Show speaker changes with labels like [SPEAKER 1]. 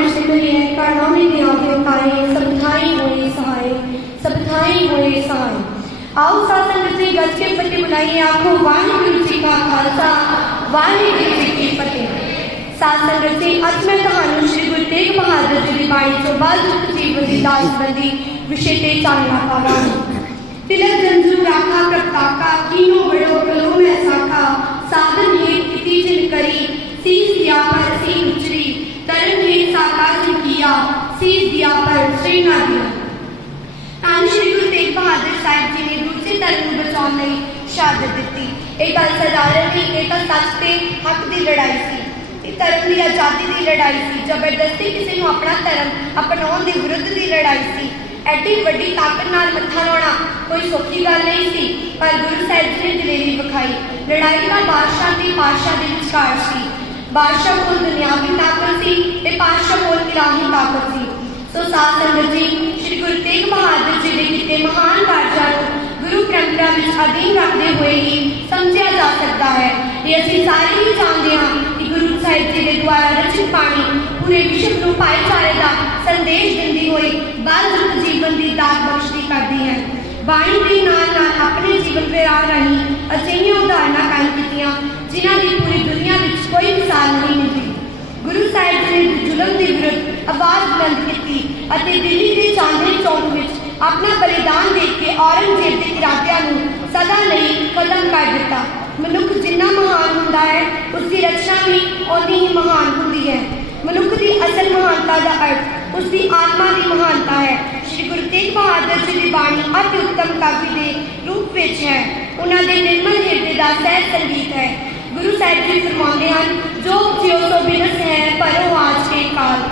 [SPEAKER 1] ਦ੍ਰਿਸ਼ ਕਰੀਏ ਕਾਰਨਾਮੇ ਦੀਆਂ ਵਿਉਂਤਾਏ ਸਭ ਥਾਈ ਹੋਏ ਸਹਾਏ ਸਭ ਥਾਈ ਹੋਏ ਸਹਾਏ ਆਓ ਸਾਧ ਸੰਗਤ ਜੀ ਗੱਜ ਕੇ ਫਤਿਹ ਬੁਲਾਈਏ ਆਖੋ ਵਾਹਿਗੁਰੂ ਜੀ ਕਾ ਖਾਲਸਾ ਵਾਹਿਗੁਰੂ ਜੀ ਕੀ ਫਤਿਹ ਸਾਧ ਸੰਗਤ ਜੀ ਅੱਜ ਮੈਂ ਤੁਹਾਨੂੰ ਸ਼੍ਰੀ ਗੁਰੂ ਤੇਗ ਬਹਾਦਰ ਜੀ ਦੀ ਬਾਣੀ ਚੋਂ ਬਾਲ ਜੁਗਤ ਜੀਵਨ ਦੀ ਦਾਸ ਸੰਬੰਧੀ ਵਿਸ਼ੇ ਤੇ ਚਾਨਣਾ ਪਾਵਾਂਗੀ ਸੀਸ ਸ੍ਰੀ ਨਾ ਤਾਂ ਸ਼੍ਰੀ ਗੁਰੂ ਤੇਗ ਬਹਾਦਰ ਸਾਹਿਬ ਜੀ ਨੇ ਦੂਜੇ ਧਰਮ ਨੂੰ ਬਚਾਉਣ ਲਈ ਸ਼ਹਾਦਤ ਦਿੱਤੀ। ਇਹ ਗੱਲ ਸਦਾਰਤ ਦੀ ਇਹ ਤਾਂ ਸੱਚ ਤੇ ਹੱਕ ਦੀ ਲੜਾਈ ਸੀ। ਇਹ ਧਰਮ ਦੀ ਆਜ਼ਾਦੀ ਦੀ ਲੜਾਈ ਸੀ, ਜ਼ਬਰਦਸਤੀ ਕਿਸੇ ਨੂੰ ਆਪਣਾ ਧਰਮ ਅਪਣਾਉਣ ਦੇ ਵਿਰੁੱਧ ਦੀ ਲੜਾਈ ਸੀ। ਐਡੀ ਵੱਡੀ ਤਾਕਤ ਨਾਲ ਮੱਥਾ ਲਾਉਣਾ ਕੋਈ ਸੌਖੀ ਗੱਲ ਨਹੀਂ ਸੀ, ਪਰ ਗੁਰੂ ਸਾਹਿਬ ਜੀ ਨੇ ਦਲੇਰੀ ਵਿਖਾਈ। ਲੜਾਈ ਦਾ ਬਾਦਸ਼ਾਹ ਤੇ ਪਾਤਸ਼ਾਹ ਦੇ ਵਿਚਕਾਰ ਸੀ। ਬਾਦਸ਼ਾਹ ਕੋਲ ਦੁਨਿਆਵੀ ਤਾਕਤ ਸੀ ਤੇ ਪਾਤਸ਼ਾਹ ਕੋਲ ਇਲਾਹੀ ਤਾਕਤ ਸੀ ਸੋ ਸਾਧ ਸੰਗਤ ਜੀ, ਸ੍ਰੀ ਗੁਰੂ ਤੇਗ ਬਹਾਦਰ ਜੀ ਦੇ ਕੀਤੇ ਮਹਾਨ ਕਾਰਜਾਂ ਨੂੰ ਗੁਰੂ ਪਰੰਪਰਾ ਵਿੱਚ ਅਧੀਨ ਰੱਖਦੇ ਹੋਏ ਹੀ ਸਮਝਿਆ ਜਾ ਸਕਦਾ ਹੈ। ਇਹ ਅਸੀਂ ਸਾਰੇ ਹੀ ਜਾਣਦੇ ਹਾਂ ਕਿ ਗੁਰੂ ਸਾਹਿਬ ਜੀ ਦੇ ਦੁਆਰਾ ਰਚਿਤ ਬਾਣੀ ਪੂਰੇ ਵਿਸ਼ਵ ਨੂੰ ਭਾਈਚਾਰੇ ਦਾ ਸੰਦੇਸ਼ ਦਿੰਦੀ ਹੋਈ ਬਾਲਜੁਗਤ ਜੀਵਨ ਦੀ ਦਾਤ ਬਖਸ਼ਦੀ ਕਰਦੀ ਹੈ। ਬਾਣੀ ਦੇ ਨਾਲ ਨਾਲ ਆਪਣੇ ਜੀਵਨ ਵਿਰਾਹ ਰਾਹੀਂ ਅਜਿਹੀਆਂ ਉਦਾਹਰਨਾਂ ਕਾਇਮ ਕੀਤੀਆਂ, ਜਿਨ੍ਹਾਂ ਦੀ ਪੂਰੀ ਦੁਨੀਆ ਵਿੱਚ ਕੋਈ ਮਿਸਾਲ ਨਹੀਂ ਮਿਲਦੀ ਗੁਰੂ ਸਾਹਿਬ ਜੀ ਨੇ ਜ਼ੁਲਮ ਦੇ ਵਿਰੁੱਧ ਆਵਾਜ਼ ਬੁਲੰਦ ਕੀਤੀ ਅਤੇ ਦਿੱਲੀ ਦੇ ਚਾਂਦਨੀ ਚੌਕ ਵਿੱਚ ਆਪਣਾ ਬਲੀਦਾਨ ਦੇ ਕੇ ਔਰੰਗਜ਼ੇਬ ਦੇ ਇਰਾਦਿਆਂ ਨੂੰ ਸਦਾ ਲਈ ਖਤਮ ਕਰ ਦਿੱਤਾ। ਮਨੁੱਖ ਜਿੰਨਾ ਮਹਾਨ ਹੁੰਦਾ ਹੈ ਉਸ ਦੀ ਰਚਨਾ ਵੀ ਓਨੀ ਹੀ ਮਹਾਨ ਹੁੰਦੀ ਹੈ। ਮਨੁੱਖ ਦੀ ਅਸਲ ਮਹਾਨਤਾ ਦਾ ਅਰਥ ਉਸ ਦੀ ਆਤਮਾ ਦੀ ਮਹਾਨਤਾ ਹੈ। ਸ਼੍ਰੀ ਗੁਰੂ ਤੇਗ ਬਹਾਦਰ ਜੀ ਦੀ ਬਾਣੀ ਅਤਿ ਉੱਤਮ ਕਾਵਿ ਦੇ ਰੂਪ ਵਿੱਚ ਹੈ। ਉਹਨਾਂ ਦੇ ਨਿਰਮਲ ਹਿਰਦੇ ਦਾ ਸਹਿ ਸੰਗੀਤ ਹੈ। ਗੁਰੂ ਸਾਹਿਬ ਜੀ ਫਰਮਾਉਂਦੇ ਹਨ, ਜੋ ਜਿਉ ਸੋ ਕਾਲ।